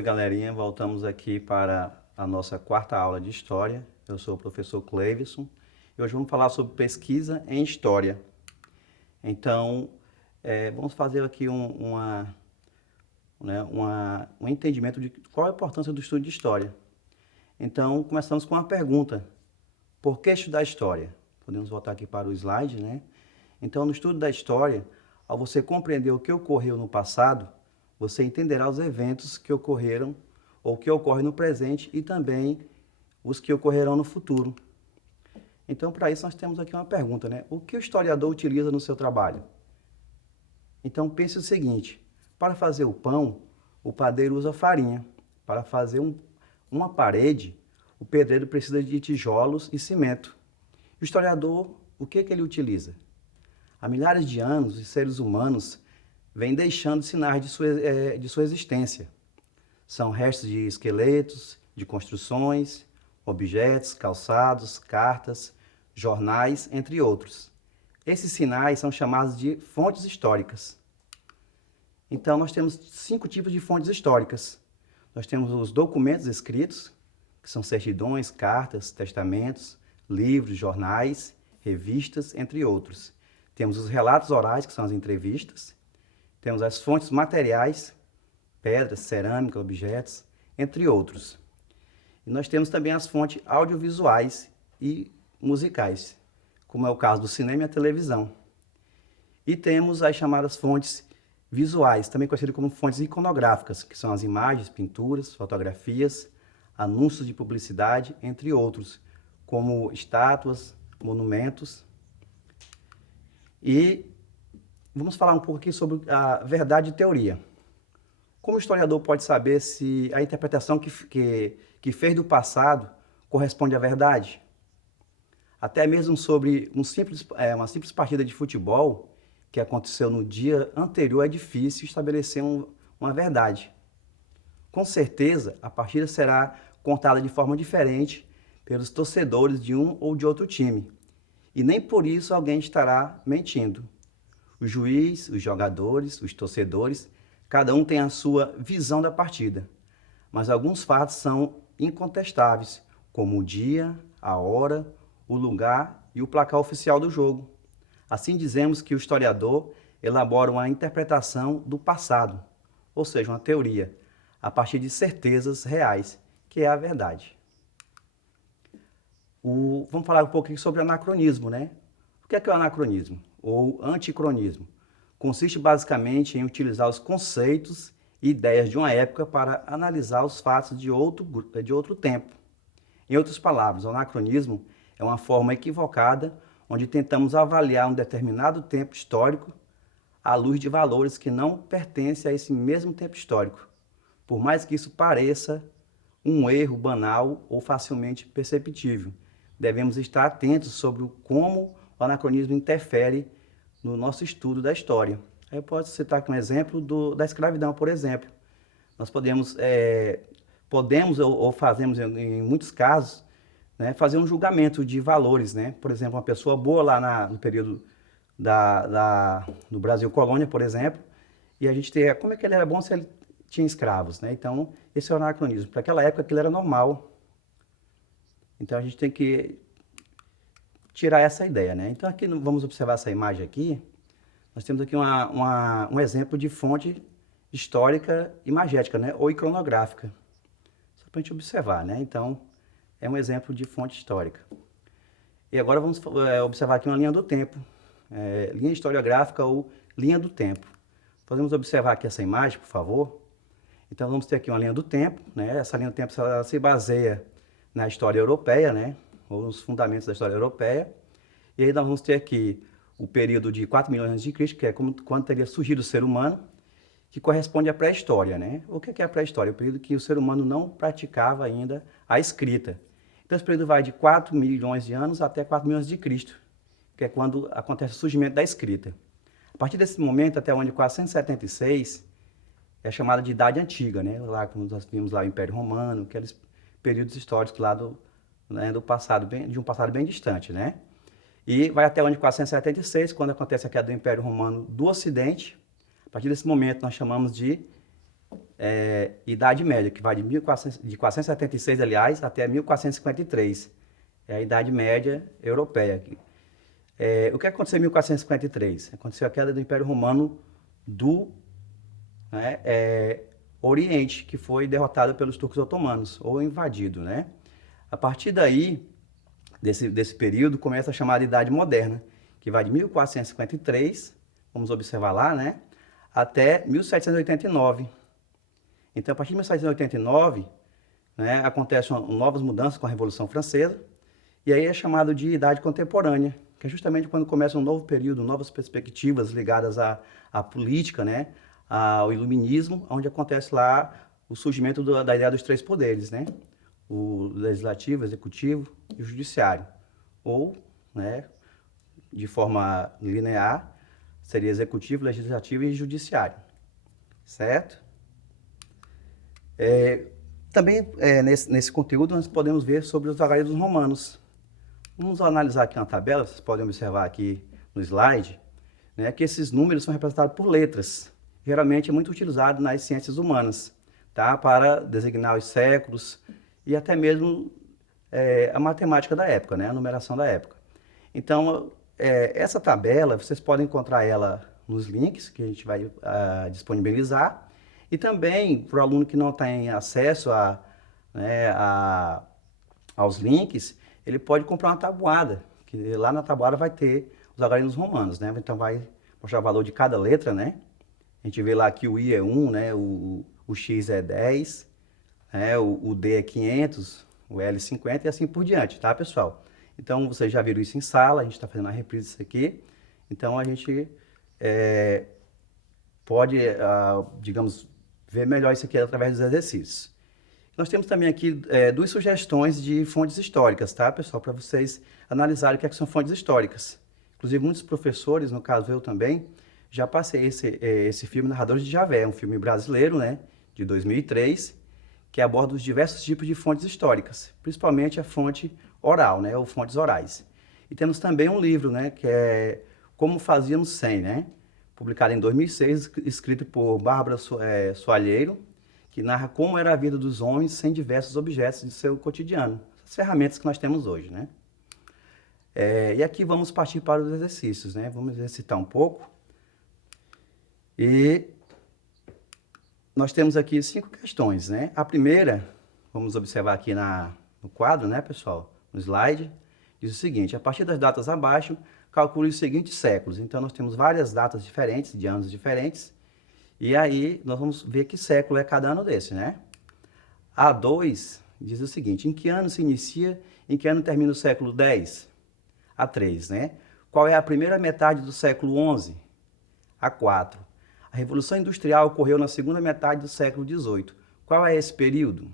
Oi, galerinha, voltamos aqui para a nossa quarta aula de História. Eu sou o professor Cleivson e hoje vamos falar sobre pesquisa em História. Então, vamos fazer aqui um entendimento de qual a importância do estudo de História. Então, começamos com uma pergunta: por que estudar História? Podemos voltar aqui para o slide, né? Então, no estudo da História, ao você compreender o que ocorreu no passado, você entenderá os eventos que ocorreram ou que ocorrem no presente e também os que ocorrerão no futuro. Então, para isso, nós temos aqui uma pergunta, né? O que o historiador utiliza no seu trabalho? Então, pense o seguinte: para fazer o pão, o padeiro usa farinha. Para fazer uma parede, o pedreiro precisa de tijolos e cimento. O historiador, o que ele utiliza? Há milhares de anos, os seres humanos vêm deixando sinais de sua existência. São restos de esqueletos, de construções, objetos, calçados, cartas, jornais, entre outros. Esses sinais são chamados de fontes históricas. Então, nós temos 5 tipos de fontes históricas. Nós temos os documentos escritos, que são certidões, cartas, testamentos, livros, jornais, revistas, entre outros. Temos os relatos orais, que são as entrevistas. Temos as fontes materiais, pedras, cerâmica, objetos, entre outros. E nós temos também as fontes audiovisuais e musicais, como é o caso do cinema e a televisão. E temos as chamadas fontes visuais, também conhecidas como fontes iconográficas, que são as imagens, pinturas, fotografias, anúncios de publicidade, entre outros, como estátuas, monumentos. E vamos falar um pouco aqui sobre a verdade e teoria. Como o historiador pode saber se a interpretação que fez do passado corresponde à verdade? Até mesmo sobre uma simples partida de futebol que aconteceu no dia anterior é difícil estabelecer uma verdade. Com certeza, a partida será contada de forma diferente pelos torcedores de um ou de outro time. E nem por isso alguém estará mentindo. O juiz, os jogadores, os torcedores, cada um tem a sua visão da partida. Mas alguns fatos são incontestáveis, como o dia, a hora, o lugar e o placar oficial do jogo. Assim dizemos que o historiador elabora uma interpretação do passado, ou seja, uma teoria, a partir de certezas reais, que é a verdade. Vamos falar um pouquinho sobre anacronismo, né? O que é o anacronismo? Ou anticronismo? Consiste basicamente em utilizar os conceitos e ideias de uma época para analisar os fatos de outro tempo. Em outras palavras, o anacronismo é uma forma equivocada onde tentamos avaliar um determinado tempo histórico à luz de valores que não pertencem a esse mesmo tempo histórico, por mais que isso pareça um erro banal ou facilmente perceptível. Devemos estar atentos sobre como o anacronismo interfere no nosso estudo da história. Eu posso citar aqui um exemplo da escravidão, por exemplo. Nós podemos ou fazemos, em muitos casos, né, fazer um julgamento de valores, né? Por exemplo, uma pessoa boa lá no período do Brasil Colônia, por exemplo, e a gente ter como é que ele era bom se ele tinha escravos, né? Então, esse é o anacronismo. Para aquela época, aquilo era normal. Então, a gente tem que tirar essa ideia, né? Então, aqui vamos observar essa imagem aqui. Nós temos aqui um exemplo de fonte histórica imagética, né? Ou iconográfica. Só para a gente observar, né? Então, é um exemplo de fonte histórica. E agora vamos observar aqui uma linha do tempo. Linha historiográfica ou linha do tempo. Podemos observar aqui essa imagem, por favor? Então, vamos ter aqui uma linha do tempo, né? Essa linha do tempo ela se baseia na história europeia, né? Ou nos fundamentos da história europeia. E aí nós vamos ter aqui o período de 4 milhões antes de Cristo, que é quando teria surgido o ser humano, que corresponde à pré-história, né? O que é a pré-história? O período que o ser humano não praticava ainda a escrita. Então, esse período vai de 4 milhões de anos até 4 milhões de Cristo, que é quando acontece o surgimento da escrita. A partir desse momento, até o ano de 476, é chamada de Idade Antiga, né? Lá, como nós vimos lá o Império Romano, aqueles períodos históricos lá do passado, de um passado bem distante, né? E vai até o ano de 476, quando acontece a queda do Império Romano do Ocidente. A partir desse momento, nós chamamos de Idade Média, que vai de 476, aliás, até 1453. É a Idade Média Europeia. O que aconteceu em 1453? Aconteceu a queda do Império Romano do, né, Oriente, que foi derrotado pelos turcos otomanos, ou invadido, né? A partir daí, desse período, começa a chamada Idade Moderna, que vai de 1453, vamos observar lá, né? Até 1789. Então, a partir de 1789, né, acontecem novas mudanças com a Revolução Francesa, e aí é chamado de Idade Contemporânea, que é justamente quando começa um novo período, novas perspectivas ligadas à política, né, ao iluminismo, onde acontece lá o surgimento da ideia dos três poderes, né, o legislativo, o executivo e o judiciário, ou, né, de forma linear, seria executivo, legislativo e judiciário, certo? Também nesse conteúdo nós podemos ver sobre os algarismos romanos. Vamos analisar aqui uma tabela, vocês podem observar aqui no slide, né, que esses números são representados por letras. Geralmente é muito utilizado nas ciências humanas, tá, para designar os séculos e até mesmo a matemática da época, né, a numeração da época. Então, essa tabela, vocês podem encontrar ela nos links que a gente vai disponibilizar. E também, para o aluno que não tem acesso aos links, ele pode comprar uma tabuada, que lá na tabuada vai ter os algarismos romanos, né? Então vai mostrar o valor de cada letra, né? A gente vê lá que o I é 1, né? O X é 10, né? O D é 500, o L 50 e assim por diante, tá, pessoal? Então, vocês já viram isso em sala, a gente está fazendo a reprise disso aqui. Então, a gente pode, digamos, ver melhor isso aqui através dos exercícios. Nós temos também aqui duas sugestões de fontes históricas, tá, pessoal? Para vocês analisarem o que são fontes históricas. Inclusive, muitos professores, no caso eu também, já passei esse filme Narradores de Javé, um filme brasileiro, né, de 2003, que aborda os diversos tipos de fontes históricas, principalmente a fonte oral, né, ou fontes orais. E temos também um livro, né, que é Como Fazíamos Sem, né, publicado em 2006, escrito por Bárbara Soalheiro, que narra como era a vida dos homens sem diversos objetos de seu cotidiano, as ferramentas que nós temos hoje, né? E aqui vamos partir para os exercícios, né? Vamos exercitar um pouco. E nós temos aqui 5 questões, né? A primeira, vamos observar aqui no quadro, né, pessoal? No slide, diz o seguinte: a partir das datas abaixo, calcule os seguintes séculos. Então, nós temos várias datas diferentes, de anos diferentes. E aí, nós vamos ver que século é cada ano desse, né? A2 diz o seguinte: em que ano se inicia, em que ano termina o século X? A3, né? Qual é a primeira metade do século XI? A4. A Revolução Industrial ocorreu na segunda metade do século XVIII. Qual é esse período?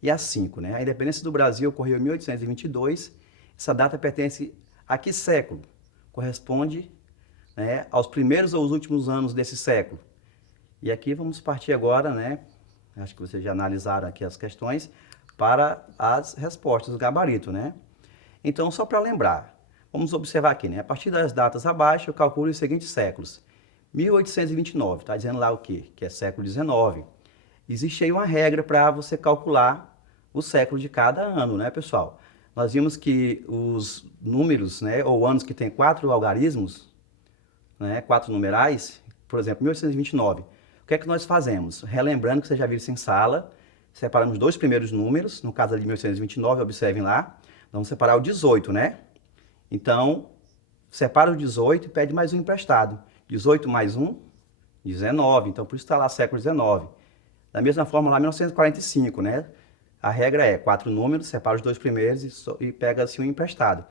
E A5, né? A independência do Brasil ocorreu em 1822. Essa data pertence a que século? Corresponde, né, aos primeiros ou os últimos anos desse século. E aqui vamos partir agora, né, acho que vocês já analisaram aqui as questões, para as respostas do gabarito, né? Então, só para lembrar, vamos observar aqui, né? A partir das datas abaixo, eu calculo os seguintes séculos. 1829, está dizendo lá o quê? Que é século XIX. Existe aí uma regra para você calcular o século de cada ano, né, pessoal? Nós vimos que os números, né, ou anos que tem 4 algarismos, né, 4 numerais, por exemplo, 1829. O que é que nós fazemos? Relembrando que vocês já viram isso em sala, separamos 2 primeiros números, no caso ali de 1829, observem lá, vamos separar o 18, né? Então, separa o 18 e pede mais um emprestado. 18 mais 1, 19, então por isso está lá século XIX. Da mesma forma lá, 1945, né? A regra é 4 números, separa os 2 primeiros e pega-se um emprestado.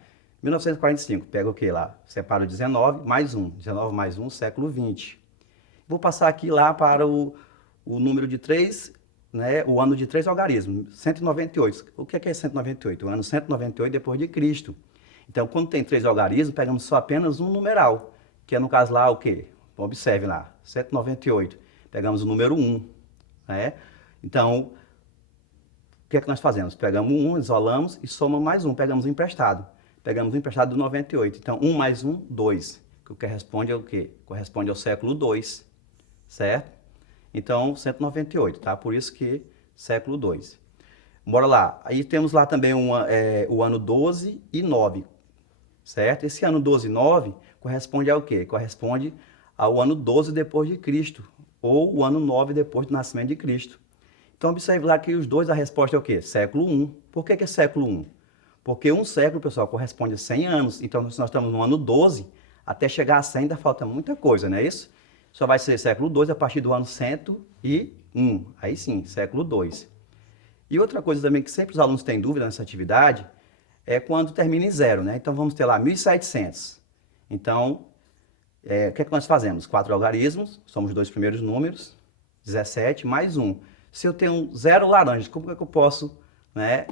1945, pega o que lá? Separa o 19 mais 1. 19 mais 1, século XX. Vou passar aqui lá para o número de 3, né, o ano de 3 algarismos, 198. O que é 198? O ano 198 depois de Cristo. Então, quando tem 3 algarismos, pegamos só apenas um numeral, que é no caso lá o quê? Observe lá, 198. Pegamos o número 1, né? Então, o que é que nós fazemos? Pegamos 1, isolamos e somamos mais 1, pegamos o emprestado. Pegamos o emprestado do 98. Então, 1 mais 1, 2. Que corresponde ao quê? Corresponde ao século II, certo? Então, 198, tá? Por isso que século 2. Bora lá. Aí temos lá também o ano 12 e 9, certo? Esse ano 12 e 9 corresponde ao quê? Corresponde ao ano 12 depois de Cristo, ou o ano 9 depois do nascimento de Cristo. Então, observe lá que os dois, a resposta é o quê? Século 1. Por que é século 1? Porque um século, pessoal, corresponde a 100 anos. Então, se nós estamos no ano 12, até chegar a 100 ainda falta muita coisa, não é isso? Só vai ser século 2 a partir do ano 101. Aí sim, século 2. E outra coisa também que sempre os alunos têm dúvida nessa atividade é quando termina em zero, né? Então, vamos ter lá 1700. Então, o que é que nós fazemos? 4 algarismos, somos os dois primeiros números, 17 mais 1. Se eu tenho 0 laranjas, como é que eu posso, né,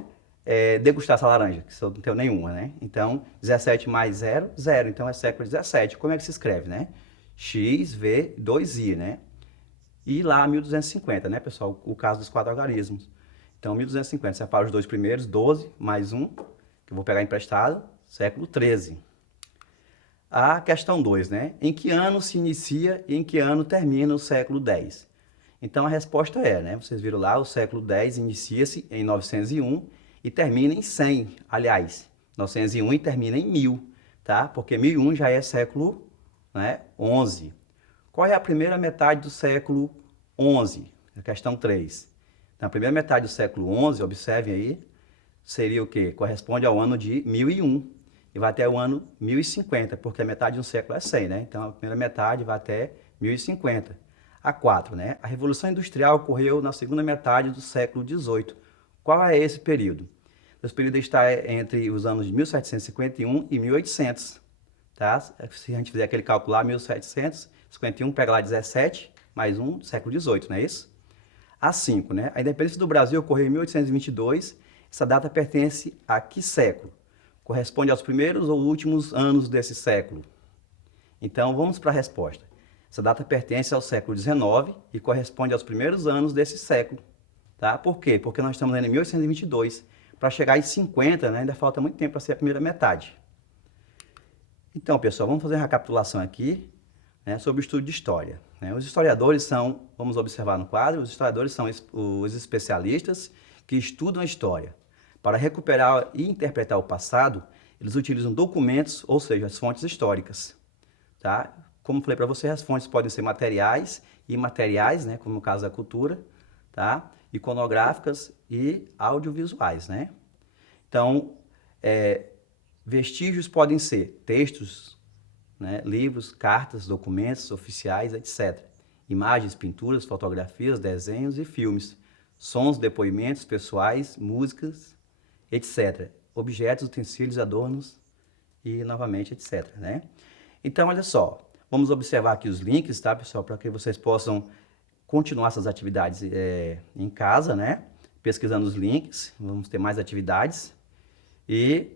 degustar essa laranja? Se eu não tenho nenhuma, né? Então, 17 mais 0, 0. Então, é século 17. Como é que se escreve, né? X, V, 2I, né? E lá, 1250, né, pessoal? O caso dos 4 algarismos. Então, 1250, separa os dois primeiros, 12 mais 1, que eu vou pegar emprestado, século 13. A questão 2, né? Em que ano se inicia e em que ano termina o século 10? Então a resposta é, né? Vocês viram lá, o século 10 inicia-se em 901 e termina em 100. Aliás, 901 e termina em 1000, tá? Porque 1001 já é século, né, 11. Qual é a primeira metade do século 11? A questão 3. Na primeira metade do século 11, observem aí, seria o quê? Corresponde ao ano de 1001 e vai até o ano 1050, porque a metade de um século é 100, né? Então a primeira metade vai até 1050. A 4, né? A Revolução Industrial ocorreu na segunda metade do século 18. Qual é esse período? Esse período está entre os anos de 1751 e 1800, tá? Se a gente fizer aquele cálculo lá, 1751, pega lá 17 mais 1, século 18, não é isso? A 5, né? A independência do Brasil ocorreu em 1822. Essa data pertence a que século? Corresponde aos primeiros ou últimos anos desse século? Então, vamos para a resposta. Essa data pertence ao século XIX e corresponde aos primeiros anos desse século. Tá? Por quê? Porque nós estamos em 1822. Para chegar em 50, né, ainda falta muito tempo para ser a primeira metade. Então, pessoal, vamos fazer uma recapitulação aqui, né, sobre o estudo de história. Né? Os historiadores são, vamos observar no quadro, os historiadores são os especialistas que estudam a história. Para recuperar e interpretar o passado, eles utilizam documentos, ou seja, as fontes históricas. Tá? Como falei para vocês, as fontes podem ser materiais e imateriais, né, como no caso da cultura, tá? Iconográficas e audiovisuais, né? Então, vestígios podem ser textos, né, livros, cartas, documentos oficiais, etc. Imagens, pinturas, fotografias, desenhos e filmes. Sons, depoimentos pessoais, músicas, etc. Objetos, utensílios, adornos e, novamente, etc. Né? Então, olha só. Vamos observar aqui os links, tá, pessoal? Para que vocês possam continuar essas atividades em casa, né? Pesquisando os links. Vamos ter mais atividades. E,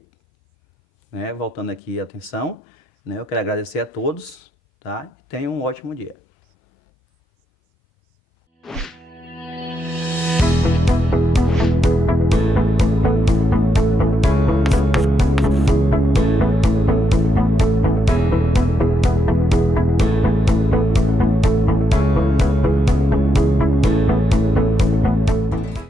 né, voltando aqui a atenção, né, eu quero agradecer a todos, tá? E tenham um ótimo dia.